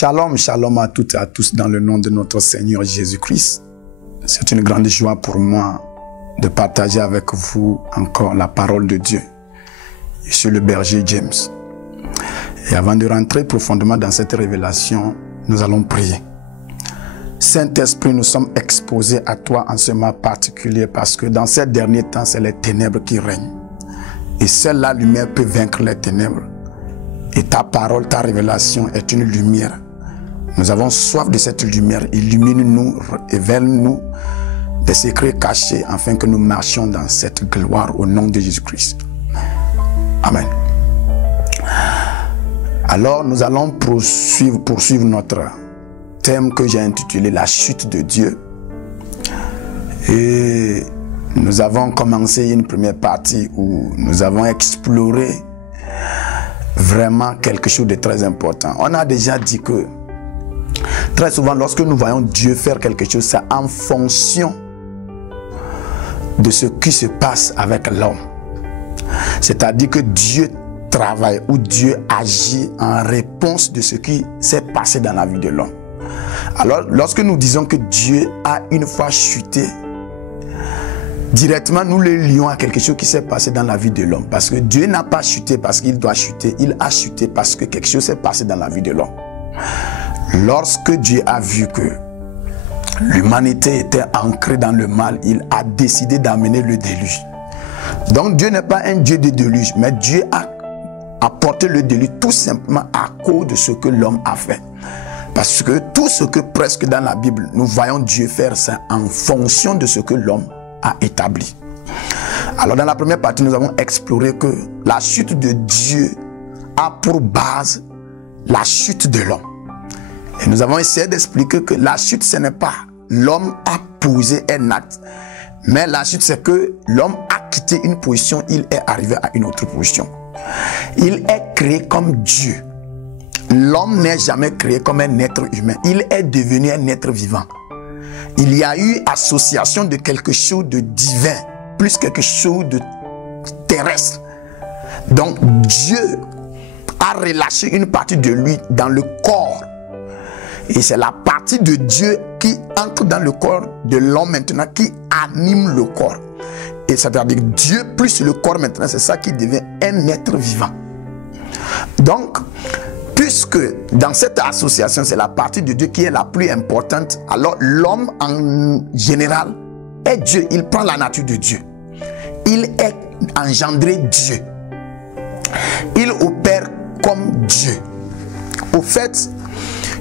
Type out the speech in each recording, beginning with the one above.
Shalom, shalom à toutes et à tous dans le nom de notre Seigneur Jésus-Christ. C'est une grande joie pour moi de partager avec vous encore la parole de Dieu. Je suis le berger James. Et avant de rentrer profondément dans cette révélation, nous allons prier. Saint-Esprit, nous sommes exposés à toi en ce moment particulier parce que dans ces derniers temps, c'est les ténèbres qui règnent. Et seule la lumière peut vaincre les ténèbres. Et ta parole, ta révélation est une lumière. Nous avons soif de cette lumière. Illumine-nous, révèle-nous des secrets cachés afin que nous marchions dans cette gloire au nom de Jésus-Christ. Amen. Alors, nous allons poursuivre notre thème que j'ai intitulé « La chute de Dieu ». Et nous avons commencé une première partie où nous avons exploré vraiment quelque chose de très important. On a déjà dit que très souvent, lorsque nous voyons Dieu faire quelque chose, c'est en fonction de ce qui se passe avec l'homme. C'est-à-dire que Dieu travaille ou Dieu agit en réponse de ce qui s'est passé dans la vie de l'homme. Alors, lorsque nous disons que Dieu a une fois chuté, directement, nous le lions à quelque chose qui s'est passé dans la vie de l'homme. Parce que Dieu n'a pas chuté parce qu'il doit chuter. Il a chuté parce que quelque chose s'est passé dans la vie de l'homme. Lorsque Dieu a vu que l'humanité était ancrée dans le mal, il a décidé d'amener le déluge. Donc Dieu n'est pas un Dieu de déluge, mais Dieu a apporté le déluge tout simplement à cause de ce que l'homme a fait. Parce que tout ce que presque dans la Bible, nous voyons Dieu faire, c'est en fonction de ce que l'homme a établi. Alors dans la première partie, nous avons exploré que la chute de Dieu a pour base la chute de l'homme. Et nous avons essayé d'expliquer que la chute, ce n'est pas l'homme a posé un acte, mais la chute, c'est que l'homme a quitté une position, il est arrivé à une autre position. Il est créé comme Dieu. L'homme n'est jamais créé comme un être humain. Il est devenu un être vivant. Il y a eu association de quelque chose de divin, plus quelque chose de terrestre. Donc Dieu a relâché une partie de lui dans le corps. Et c'est la partie de Dieu qui entre dans le corps de l'homme maintenant, qui anime le corps. Et c'est-à-dire Dieu plus le corps maintenant, c'est ça qui devient un être vivant. Donc, puisque dans cette association, c'est la partie de Dieu qui est la plus importante, alors l'homme en général est Dieu. Il prend la nature de Dieu. Il est engendré Dieu. Il opère comme Dieu. Au fait,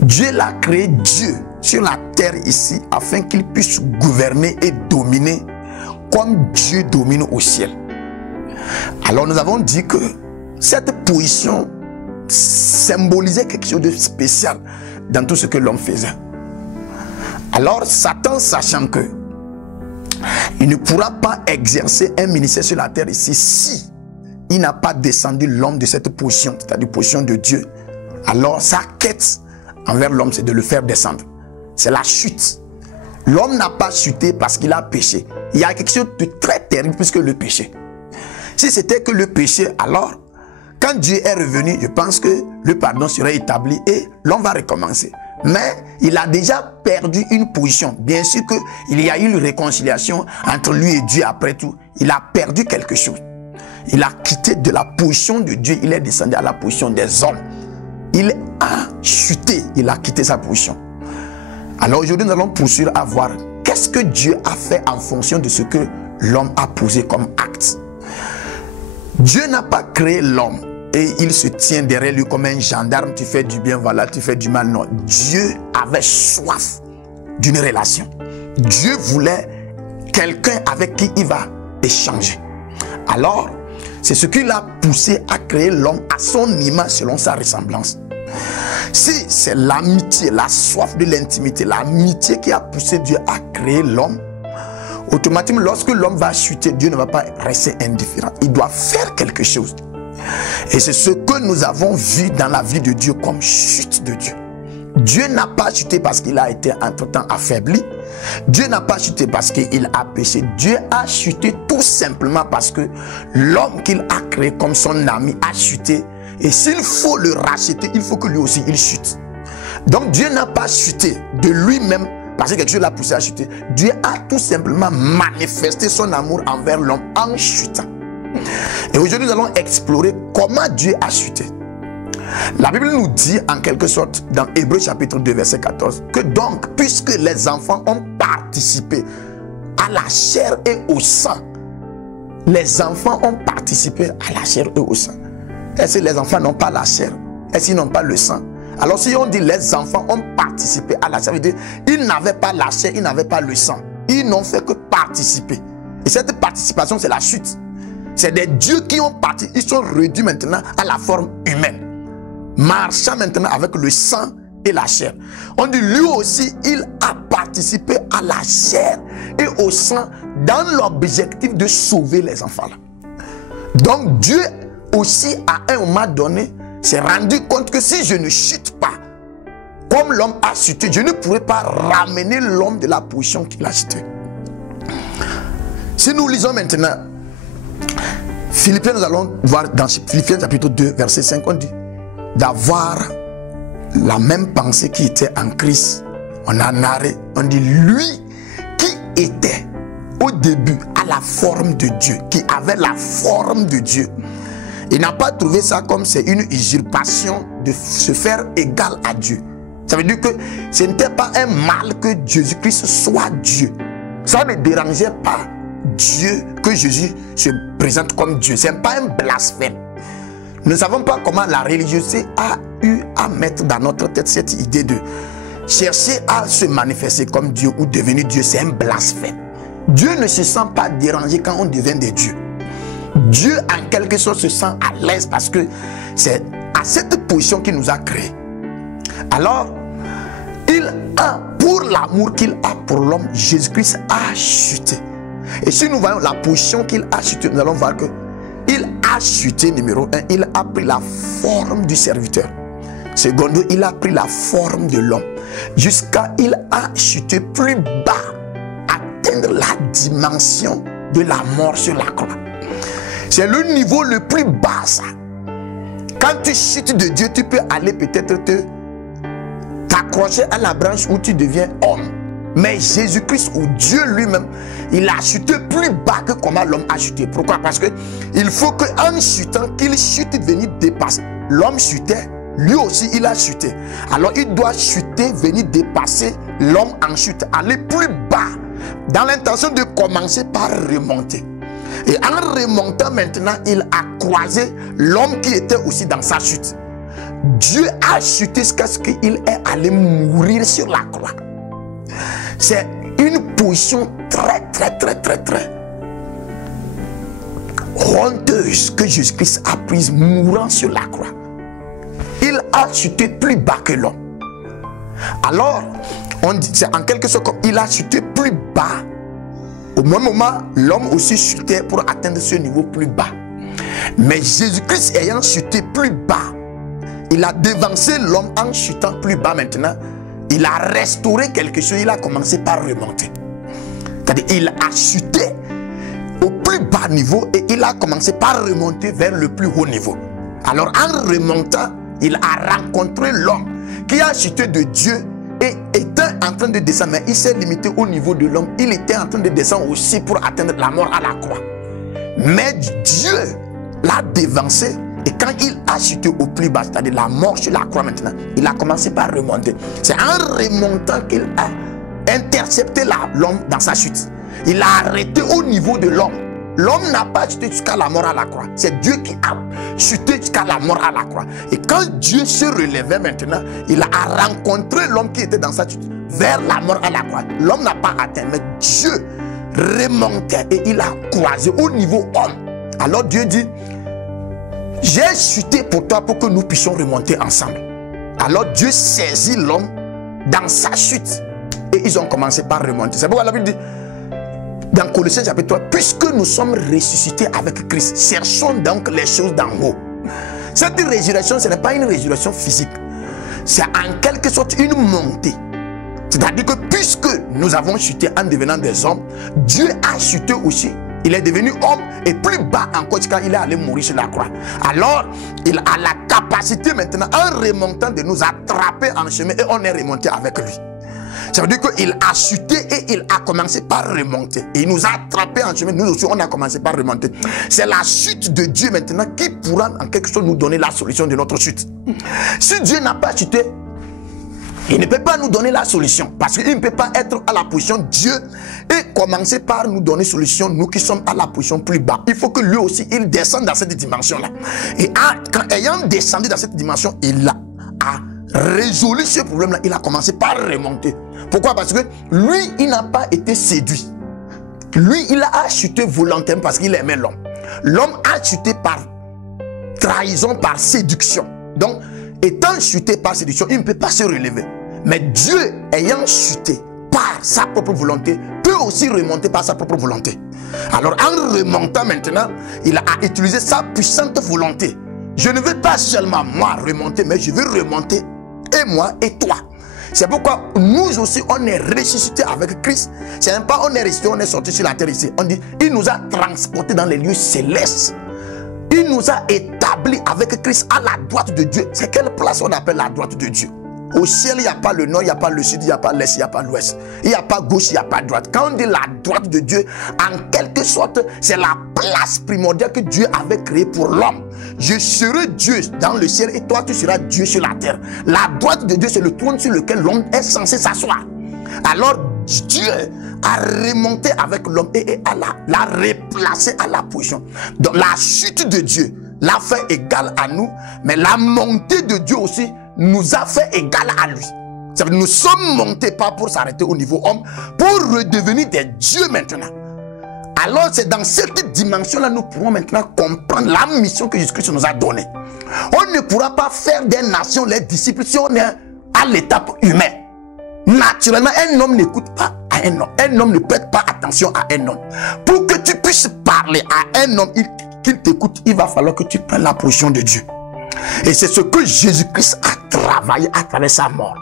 Dieu l'a créé Dieu sur la terre ici afin qu'il puisse gouverner et dominer comme Dieu domine au ciel. Alors nous avons dit que cette position symbolisait quelque chose de spécial dans tout ce que l'homme faisait. Alors Satan, sachant que il ne pourra pas exercer un ministère sur la terre ici si il n'a pas descendu l'homme de cette position, c'est-à-dire position de Dieu, alors sa quête envers l'homme, c'est de le faire descendre. C'est la chute. L'homme n'a pas chuté parce qu'il a péché. Il y a quelque chose de très terrible plus que le péché. Si c'était que le péché, alors quand Dieu est revenu, je pense que le pardon serait établi et l'homme va recommencer. Mais il a déjà perdu une position. Bien sûr qu'il y a eu une réconciliation entre lui et Dieu après tout. Il a perdu quelque chose. Il a quitté de la position de Dieu. Il est descendu à la position des hommes. Il a chuté. Il a quitté sa position. Alors aujourd'hui, nous allons poursuivre à voir qu'est-ce que Dieu a fait en fonction de ce que l'homme a posé comme acte. Dieu n'a pas créé l'homme et il se tient derrière lui comme un gendarme. Tu fais du bien, voilà, tu fais du mal. Non, Dieu avait soif d'une relation. Dieu voulait quelqu'un avec qui il va échanger. Alors, c'est ce qui l'a poussé à créer l'homme à son image selon sa ressemblance. Si c'est l'amitié, la soif de l'intimité, l'amitié qui a poussé Dieu à créer l'homme, automatiquement, lorsque l'homme va chuter, Dieu ne va pas rester indifférent. Il doit faire quelque chose. Et c'est ce que nous avons vu dans la vie de Dieu comme chute de Dieu. Dieu n'a pas chuté parce qu'il a été entre-temps affaibli. Dieu n'a pas chuté parce qu'il a péché. Dieu a chuté tout simplement parce que l'homme qu'il a créé comme son ami a chuté. Et s'il faut le racheter, il faut que lui aussi il chute. Donc Dieu n'a pas chuté de lui-même parce que quelque chose l'a poussé à chuter. Dieu a tout simplement manifesté son amour envers l'homme en chutant. Et aujourd'hui nous allons explorer comment Dieu a chuté. La Bible nous dit en quelque sorte dans Hébreux chapitre 2 verset 14 que donc puisque les enfants ont participé à la chair et au sang, les enfants ont participé à la chair et au sang. Est-ce que les enfants n'ont pas la chair? Est-ce qu'ils n'ont pas le sang? Alors si on dit les enfants ont participé à la chair, ça veut dire ils n'avaient pas la chair, ils n'avaient pas le sang. Ils n'ont fait que participer. Et cette participation, c'est la chute. C'est des dieux qui ont participé. Ils sont réduits maintenant à la forme humaine, marchant maintenant avec le sang et la chair. On dit lui aussi, il a participé à la chair et au sang dans l'objectif de sauver les enfants là. Donc Dieu aussi à un moment donné s'est rendu compte que si je ne chute pas comme l'homme a chuté, je ne pourrais pas ramener l'homme de la position qu'il a chuté. Si nous lisons maintenant Philippiens, nous allons voir dans Philippiens chapitre 2 verset 5, on dit d'avoir la même pensée qui était en Christ. On a narré, on dit lui qui était au début à la forme de Dieu, qui avait la forme de Dieu. Il n'a pas trouvé ça comme c'est une usurpation de se faire égal à Dieu. Ça veut dire que ce n'était pas un mal que Jésus-Christ soit Dieu. Ça ne dérangeait pas Dieu que Jésus se présente comme Dieu. Ce n'est pas un blasphème. Nous ne savons pas comment la religiosité a eu à mettre dans notre tête cette idée de chercher à se manifester comme Dieu ou devenir Dieu. C'est un blasphème. Dieu ne se sent pas dérangé quand on devient des dieux. Dieu en quelque sorte se sent à l'aise parce que c'est à cette position qu'il nous a créés. Alors, il a, pour l'amour qu'il a pour l'homme, Jésus-Christ a chuté. Et si nous voyons la position qu'il a chuté, nous allons voir que il a chuté, numéro 1, il a pris la forme du serviteur. Secondo, il a pris la forme de l'homme. Jusqu'à il a chuté plus bas, atteindre la dimension de la mort sur la croix. C'est le niveau le plus bas, ça. Quand tu chutes de Dieu, tu peux aller peut-être t'accrocher à la branche où tu deviens homme. Mais Jésus-Christ ou Dieu lui-même, il a chuté plus bas que comment l'homme a chuté. Pourquoi? Parce que il faut qu'en chutant, qu'il chute venir dépasser. L'homme chutait, lui aussi il a chuté. Alors il doit chuter, venir dépasser l'homme en chute, aller plus bas, dans l'intention de commencer par remonter. Et en remontant maintenant, il a croisé l'homme qui était aussi dans sa chute. Dieu a chuté jusqu'à ce qu'il est allé mourir sur la croix. C'est une position très honteuse que Jésus-Christ a prise mourant sur la croix. Il a chuté plus bas que l'homme. Alors, on dit, c'est en quelque sorte comme il a chuté plus bas. Au même moment, l'homme aussi chutait pour atteindre ce niveau plus bas. Mais Jésus-Christ ayant chuté plus bas, il a devancé l'homme en chutant plus bas maintenant. Il a restauré quelque chose, il a commencé par remonter. C'est-à-dire il a chuté au plus bas niveau et il a commencé par remonter vers le plus haut niveau. Alors en remontant, il a rencontré l'homme qui a chuté de Dieu et était en train de descendre. Mais il s'est limité au niveau de l'homme. Il était en train de descendre aussi pour atteindre la mort à la croix. Mais Dieu l'a devancé. Et quand il a chuté au plus bas, c'est-à-dire la mort sur la croix maintenant, il a commencé par remonter. C'est en remontant qu'il a intercepté l'homme dans sa chute. Il a arrêté au niveau de l'homme. L'homme n'a pas chuté jusqu'à la mort à la croix. C'est Dieu qui a chuté jusqu'à la mort à la croix. Et quand Dieu se relevait maintenant, il a rencontré l'homme qui était dans sa chute vers la mort à la croix. L'homme n'a pas atteint, mais Dieu remontait et il a croisé au niveau homme. Alors Dieu dit, j'ai chuté pour toi pour que nous puissions remonter ensemble. Alors Dieu saisit l'homme dans sa chute et ils ont commencé par remonter. C'est pourquoi la Bible dit dans Colossiens chapitre 3, puisque nous sommes ressuscités avec Christ, cherchons donc les choses d'en haut. Cette résurrection, ce n'est pas une résurrection physique. C'est en quelque sorte une montée. C'est-à-dire que puisque nous avons chuté en devenant des hommes, Dieu a chuté aussi Il est devenu homme et plus bas encore quand il est allé mourir sur la croix. Alors, il a la capacité maintenant, en remontant, de nous attraper en chemin et on est remonté avec lui. Ça veut dire qu'il a chuté et il a commencé par remonter. Et il nous a attrapés en chemin, nous aussi on a commencé par remonter. C'est la chute de Dieu maintenant qui pourra en quelque sorte nous donner la solution de notre chute. Si Dieu n'a pas chuté, il ne peut pas nous donner la solution. Parce qu'il ne peut pas être à la position de Dieu et commencer par nous donner solution, nous qui sommes à la position plus bas. Il faut que lui aussi, il descende dans cette dimension-là. Et ayant descendu dans cette dimension, il a résolu ce problème-là. Il a commencé par remonter. Pourquoi? Parce que lui, il n'a pas été séduit. Lui, il a chuté volontairement parce qu'il aimait l'homme. L'homme a chuté par trahison, par séduction. Donc, étant chuté par séduction, il ne peut pas se relever. Mais Dieu, ayant chuté par sa propre volonté, peut aussi remonter par sa propre volonté. Alors, en remontant maintenant, il a utilisé sa puissante volonté. Je ne veux pas seulement moi remonter, mais je veux remonter et moi et toi. C'est pourquoi nous aussi, on est ressuscité avec Christ. C'est même pas on est ressuscité, on est sorti sur la terre ici. On dit, il nous a transportés dans les lieux célestes. Il nous a établis avec Christ à la droite de Dieu. C'est quelle place on appelle la droite de Dieu? Au ciel, il n'y a pas le nord, il n'y a pas le sud, il n'y a pas l'est, il n'y a pas l'ouest. Il n'y a pas gauche, il n'y a pas droite. Quand on dit la droite de Dieu, en quelque sorte, c'est la place primordiale que Dieu avait créée pour l'homme. Je serai Dieu dans le ciel et toi, tu seras Dieu sur la terre. La droite de Dieu, c'est le trône sur lequel l'homme est censé s'asseoir. Alors, Dieu a remonté avec l'homme et l'a replacé à la position. Donc, la chute de Dieu l'a fait égal à nous, mais la montée de Dieu aussi nous a fait égal à lui. Ça veut dire, nous sommes montés pas pour s'arrêter au niveau homme, pour redevenir des dieux maintenant. Alors c'est dans cette dimension-là nous pourrons maintenant comprendre la mission que Jésus-Christ nous a donnée. On ne pourra pas faire des nations les disciples si on est à l'étape humaine. Naturellement, un homme n'écoute pas à un homme. Un homme ne prête pas attention à un homme. Pour que tu puisses parler à un homme, qu'il t'écoute, il va falloir que tu prennes la position de Dieu. Et c'est ce que Jésus-Christ a travaillé à travers sa mort.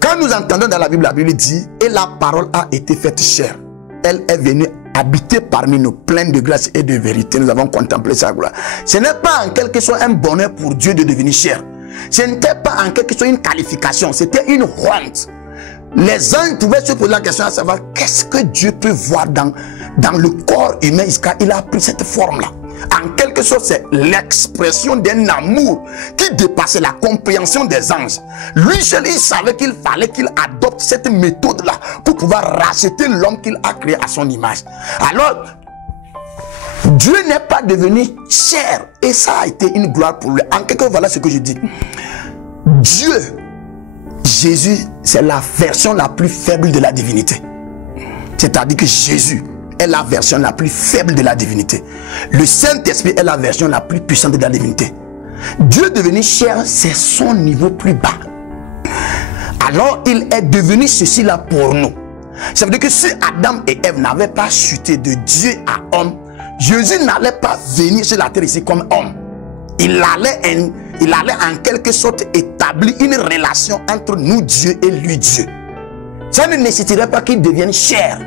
Quand nous entendons dans la Bible dit, et la parole a été faite chair. Elle est venue habiter parmi nous, pleine de grâce et de vérité. Nous avons contemplé sa gloire. Ce n'est pas en quelque sorte un bonheur pour Dieu de devenir chair. Ce n'était pas en quelque sorte une qualification. C'était une honte. Les anges pouvaient se poser la question à savoir qu'est-ce que Dieu peut voir dans le corps humain jusqu'à il a pris cette forme-là. En quelque sorte, c'est l'expression d'un amour qui dépassait la compréhension des anges. Lui seul, il savait qu'il fallait qu'il adopte cette méthode-là pour pouvoir racheter l'homme qu'il a créé à son image. Alors, Dieu n'est pas devenu chair et ça a été une gloire pour lui. En quelque sorte, voilà ce que je dis. Dieu, Jésus, c'est la version la plus faible de la divinité. C'est-à-dire que Jésus est la version la plus faible de la divinité. Le Saint-Esprit est la version la plus puissante de la divinité. Dieu devenu chair, c'est son niveau plus bas. Alors, il est devenu ceci là pour nous. Ça veut dire que si Adam et Ève n'avaient pas chuté de Dieu à homme, Jésus n'allait pas venir sur la terre ici comme homme. Il allait en quelque sorte établir une relation entre nous, Dieu, et lui, Dieu. Ça ne nécessiterait pas qu'il devienne chair.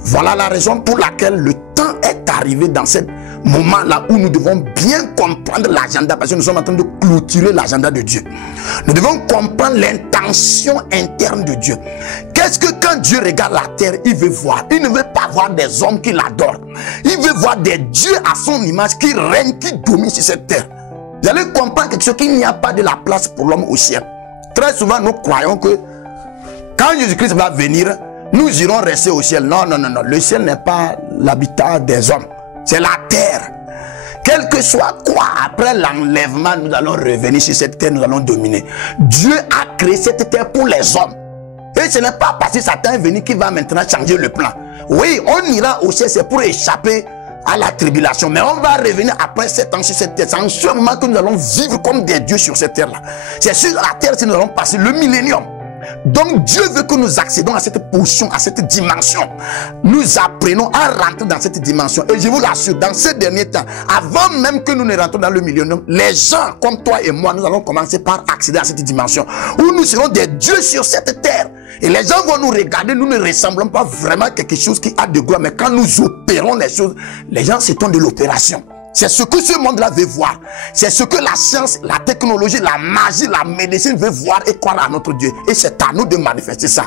Voilà la raison pour laquelle le temps est arrivé dans ce moment-là où nous devons bien comprendre l'agenda, parce que nous sommes en train de clôturer l'agenda de Dieu. Nous devons comprendre l'intention interne de Dieu. Qu'est-ce que quand Dieu regarde la terre, il veut voir? Il ne veut pas voir des hommes qui l'adorent. Il veut voir des dieux à son image qui règnent, qui dominent sur cette terre. Vous allez comprendre quelque chose, qu'il n'y a pas de la place pour l'homme au ciel. Très souvent, nous croyons que quand Jésus-Christ va venir, nous irons rester au ciel. Non, non, non, non. Le ciel n'est pas l'habitat des hommes. C'est la terre. Quel que soit quoi, après l'enlèvement, nous allons revenir sur cette terre, nous allons dominer. Dieu a créé cette terre pour les hommes. Et ce n'est pas parce que Satan est venu qu'il va maintenant changer le plan. Oui, on ira au ciel, c'est pour échapper à la tribulation. Mais on va revenir après 7 ans sur cette terre. C'est en ce moment que nous allons vivre comme des dieux sur cette terre-là. C'est sur la terre que nous allons passer le millénium. Donc Dieu veut que nous accédons à cette position, à cette dimension. Nous apprenons à rentrer dans cette dimension. Et je vous l'assure, dans ces derniers temps, avant même que nous ne rentrons dans le millénaire, les gens comme toi et moi, nous allons commencer par accéder à cette dimension où nous serons des dieux sur cette terre. Et les gens vont nous regarder, nous ne ressemblons pas vraiment à quelque chose qui a de gloire. Mais quand nous opérons les choses, les gens s'étonnent de l'opération. C'est ce que ce monde-là veut voir. C'est ce que la science, la technologie, la magie, la médecine veut voir et croire à notre Dieu. Et c'est à nous de manifester ça.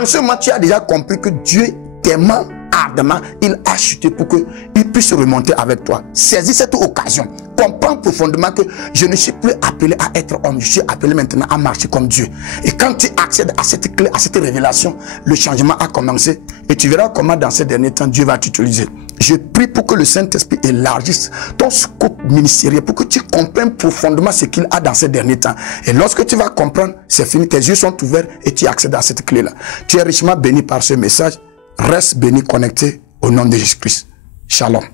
En ce moment, tu as déjà compris que Dieu t'aimant ardemment, il a chuté pour qu'il puisse remonter avec toi. Saisis cette occasion. Comprends profondément que je ne suis plus appelé à être homme. Je suis appelé maintenant à marcher comme Dieu. Et quand tu accèdes à cette clé, à cette révélation, le changement a commencé. Et tu verras comment dans ces derniers temps, Dieu va t'utiliser. Je prie pour que le Saint-Esprit élargisse ton scope ministériel, pour que tu comprennes profondément ce qu'il a dans ces derniers temps. Et lorsque tu vas comprendre, c'est fini, tes yeux sont ouverts et tu accèdes à cette clé-là. Tu es richement béni par ce message. Reste béni, connecté au nom de Jésus-Christ. Shalom.